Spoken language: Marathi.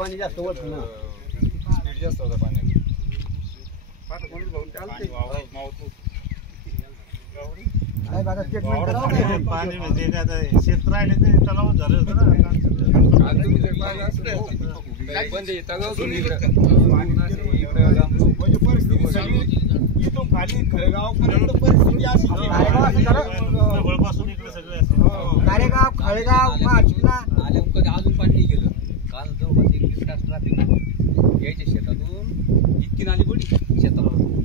पाणी जास्त होत ना जास्त होतं पाणी पाणी म्हणजे शेत राहिले ते तलाव झालं होतं ना इथून खाली गावापर्यंत परिस्थिती अशी इकडे सगळे कारेगाव खळगाव आले कधी अजून पाणी नाही गेलं काल जवळपास 21 तास ट्रॅफिक यायच्या शेतातून इतकी नाली पडली शेतावर